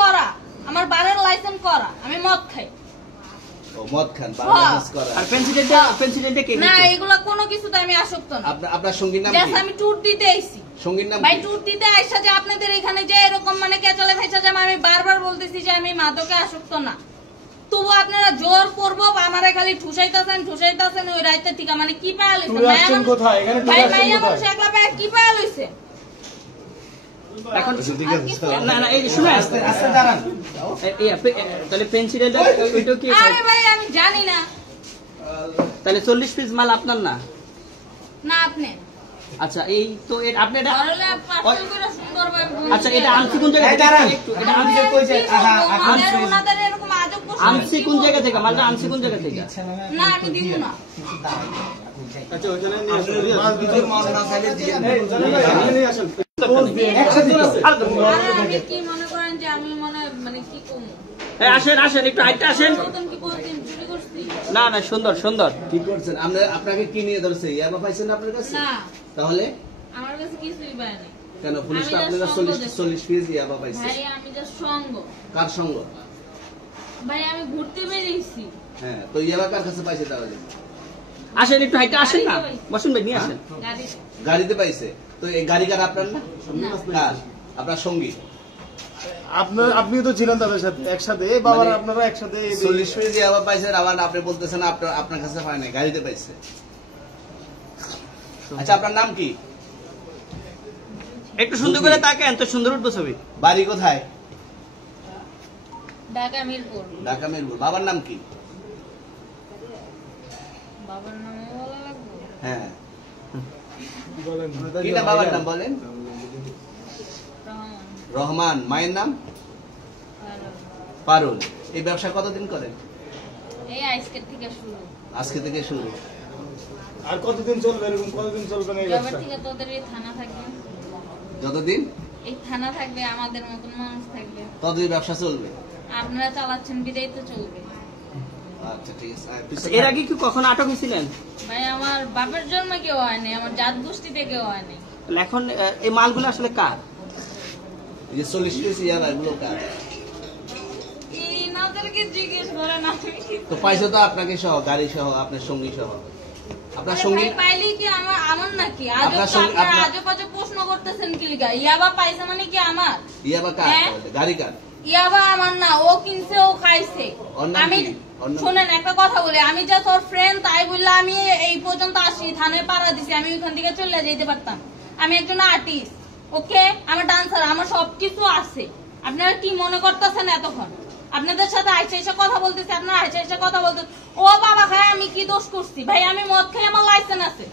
করা, আমার বারের লাইসেন্স করা, আমি মদ খাই। মদ খান, লাইসেন্স করা। আর প্রেসিডেন্টে কে? না, এগুলা কোনো কিছুতে আমি আসক্ত না। আপনার সঙ্গীর নাম কি? জাস্ট আমি ট্যুর দিতে আইছি। সঙ্গীর নাম ভাই কি? ট্যুর দিতে আইসা যে আপনাদের এখানে যে এরকম মানে কেচালে খাইছা যে আমি বারবার বলতেছি যে আমি মাদকে আসক্ত না, তবু আপনারা জোর করবো আমারে খালি ঠুসাইতাছেন ওই রাইতে ঠিক মানে কি পায়া লইছে? ভাই মাইয়া মানুষ একলা পায়া কি পায়া লইছে? এখন না না এই শুনে আস্তে দাঁড়ান। তাহলে প্রেসিডেন্ট ওইটা কি? আরে ভাই আমি জানি না। তাহলে 40 পিস মাল আপনার না? না আপনি। আচ্ছা এই তো আপনি এটা ধরলে পার্সেল করে সুন্দরভাবে। আচ্ছা এটা আনছি কোন জায়গা থেকে? একটু এটা আনছি কইছে। আনছি ওনাদের এরকম আজব প্রশ্ন। আনছি কোন জায়গা থেকে? মালটা আনছি কোন জায়গা থেকে? না আমি দিব না। আচ্ছা ওখানে নিয়ে মাল দিতে মাল না চাইলে দিয়ে নিয়ে আসেন। আমি কি মনে করেন যে আমি মানে কি কমু? এই আসেন একটু হাইটে আসেন। নতুন কি বলতেন চুরি করছি? না না সুন্দর। ঠিক করছেন। আপনাকে কি নিয়ে ধরছে? ইয়াবা পাইছেন আপনার কাছে? না। তাহলে আমার কাছে কিছুই পায় নাই। কেন পুলিশ তো আপনার কাছে 40 পিস ইয়াবা পাইছে? ভাই আমি জাস্ট সঙ্গ। কার সঙ্গ? ভাই আমি ঘুরতে বেরিয়েছি। হ্যাঁ, তো ইয়াবা কার কাছে পাইছে তাহলে? আসেন একটু হাইটে আসেন না। বসুন ভাই নিয়ে আসেন। গাড়িতে পাইছে। তো এই গাড়ি কার আপনার না? কার? আপনার সঙ্গী। আপনিও তো ছিলেন তাদের সাথে একসাথে, এই বাবার আপনারা একসাথে 40 পিস ইয়াবা পাইছেন, আবার আপনি বলতেছেন আপনার কাছে পায় নাই, গাড়িতে পাইছে। আচ্ছা আপনার নাম কি? একটু সুন্দর করে তাকান তো সুন্দর উঠবে ছবি। বাড়ি কোথায়? ঢাকা মিরপুর। ঢাকা মিরপুর। বাবার নাম কি? বাবার নাম বলা লাগবে? হ্যাঁ কি না বাবার নাম বলেন? রহমান। মায়ের নাম? পারুল। এই ব্যবসা কতদিন করেন? এই আজকে থেকে শুরু। আজকে থেকে শুরু। আর কতদিন চলবে এরকম? কতদিন চলবে না এই এবার ব্যবসা? থেকে তোদের এই থানা থাকবে। যতদিন এই থানা থাকবে, আমাদের মতন মানুষ থাকবে। ততদিন ব্যবসা চলবে। আপনারা চালাচ্ছেন বিদায় তো চলবে। আচ্ছা ঠিক আছে। এর আগে কি কখনো আটক হয়েছিলেন? ভাই আমার বাপের জন্মে কেউ হয়নি, আমার জাত গোষ্ঠীতে কেউ হয়নি। এখন এই মালগুলো আসলে কার? এই যে 40 পিস ইয়াবা এগুলো কার? ইনাদেরকে জিজ্ঞেস করেন। আমি তো পাইছে তো আপনাকে সহ, গাড়ি সহ, আপনার সঙ্গী সহ। আপনার সঙ্গী পাইলে কি আমার নাকি? আজব প্রশ্ন করতেছেন কি লিগা? ইয়াবা পাইছে মানে কি আমার? ইয়াবা কার? গাড়ি কার? ইয়াবা আমার না, ও কিনছে ও খাইছে। আমি শোনেন একটা কথা বলি, আমি যা তোর ফ্রেন্ড তাই বললে আমি এই পর্যন্ত আসি, থানায় পাড়া দিছি, আমি ওইখান থেকে চলে যেতে পারতাম। আমি একজন আর্টিস্ট, ওকে, আমার ডান্সার, আমার সবকিছু আছে। আপনারা কি মনে করতেছেন এতক্ষণ? আপনাদের সাথে আইসা কথা বলতেছি, আপনারা আইসা কথা বলতেছেন। ও বাবা খায় আমি কি দোষ করছি? ভাই আমি মদ খাই, আমার লাইসেন্স আছে।